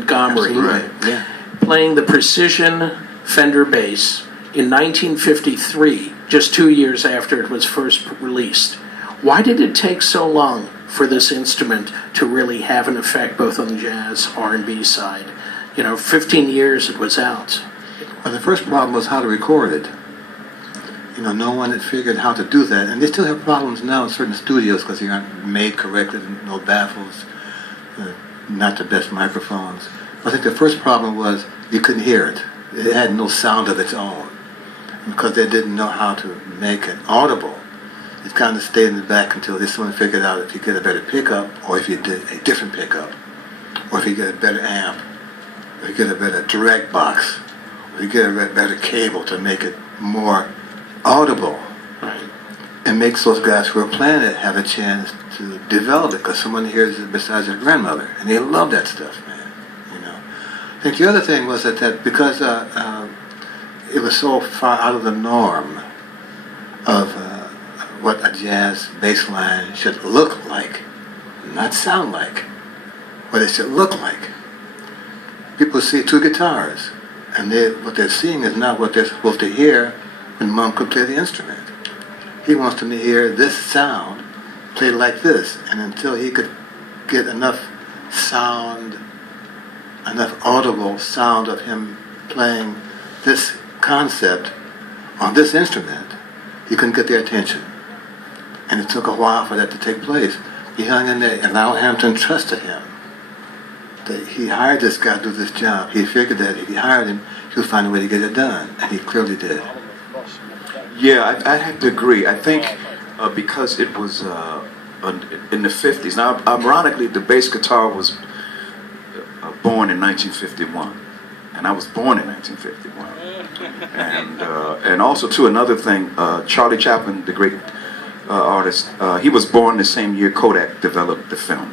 Montgomery, Absolutely. Yeah. playing the precision Fender bass in 1953, just 2 years after it was first released. Why did it take so long for this instrument to really have an effect both on the jazz, R&B side? 15 years it was out. Well, the first problem was how to record it. No one had figured how to do that, and they still have problems now in certain studios because they aren't made correctly, no baffles, not the best microphones. I think the first problem was you couldn't hear it. It had no sound of its own. And because they didn't know how to make it audible, it kind of stayed in the back until someone figured out if you get a better pickup, or if you did a different pickup, or if you get a better amp, or you get a better direct box, or you get a better cable to make it more audible, Right. and makes those guys who are playing it have a chance to develop it, because someone hears it besides their grandmother, and they love that stuff, man. I think the other thing was that because it was so far out of the norm of what a jazz bass line should look like, not sound like, what it should look like. People see two guitars, and what they're seeing is not what they're supposed to hear when Mom could play the instrument. He wants them to hear this sound played like this, and until he could get enough audible sound of him playing this concept on this instrument, he couldn't get their attention. And it took a while for that to take place. He hung in there, and Al Hampton trusted him. That he hired this guy to do this job. He figured that if he hired him, he would find a way to get it done, and he clearly did. Yeah, I have to agree. I think because it was in the 50s. Now, ironically, the bass guitar was born in 1951, and I was born in 1951. And also, too, another thing, Charlie Chaplin, the great artist, he was born the same year Kodak developed the film.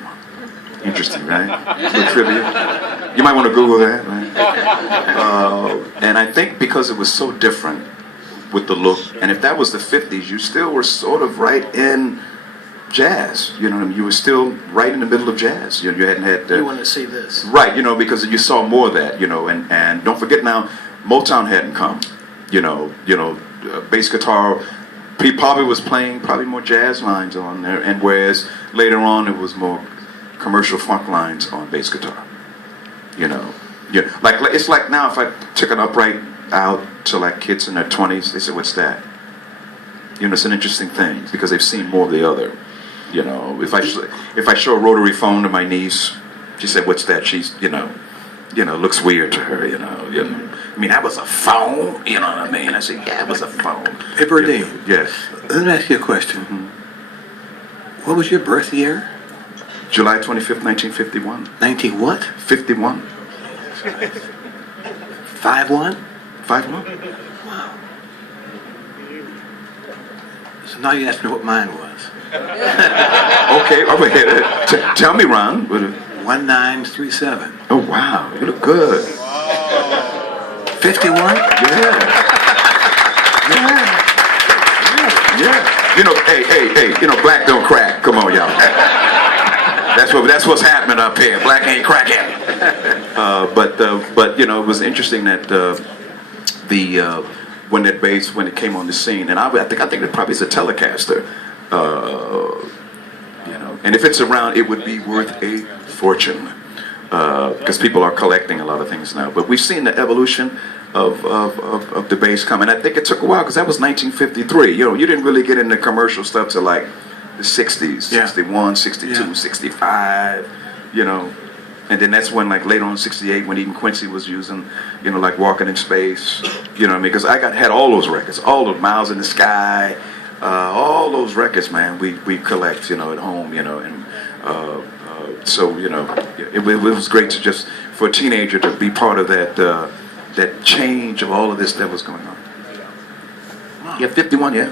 Interesting, right? Little trivia. You might want to Google that, right? And I think because it was so different with the look, and if that was the 50s, you still were sort of right in jazz. You know what I mean? You were still right in the middle of jazz. You hadn't had... You want to see this. Right, because you saw more of that, and don't forget now, Motown hadn't come. Bass guitar, he probably was playing more jazz lines on there, and whereas later on it was more commercial funk lines on bass guitar. Like it's like now if I took an upright out to like kids in their 20s, they say, "What's that?" It's an interesting thing because they've seen more of the other. If I show a rotary phone to my niece, she said, "What's that?" She's looks weird to her. I mean, that was a phone. You know what I mean? I said, "Yeah, it was a phone." Hey, Verdine. Yes. Let me ask you a question. What was your birth year? July 25th, 1951. 19 what? 51. 5-1? 51. Wow. So now you ask me what mine was. Okay, over here. Tell me, Ron. 1937. Oh, wow. You look good. 51? Yeah. Hey, black don't crack. Come on, y'all. That's what's happening up here. Black ain't cracking. But it was interesting that when that bass, when it came on the scene, and I think it probably is a Telecaster, and if it's around, it would be worth a fortune, because people are collecting a lot of things now. But we've seen the evolution of the bass come, and I think it took a while because that was 1953. You didn't really get into commercial stuff till like the 60s, yeah. 61, 62, yeah. 65, and then that's when, like, later on 68, when even Quincy was using, like Walking in Space, because I had all those records, all the Miles in the Sky, all those records, man, we collect, at home, and so, it was great to just, for a teenager to be part of that change of all of this that was going on. Wow. Yeah, 51, yeah.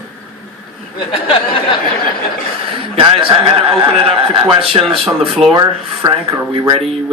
Guys, I'm going to open it up to questions from the floor. Frank, are we ready?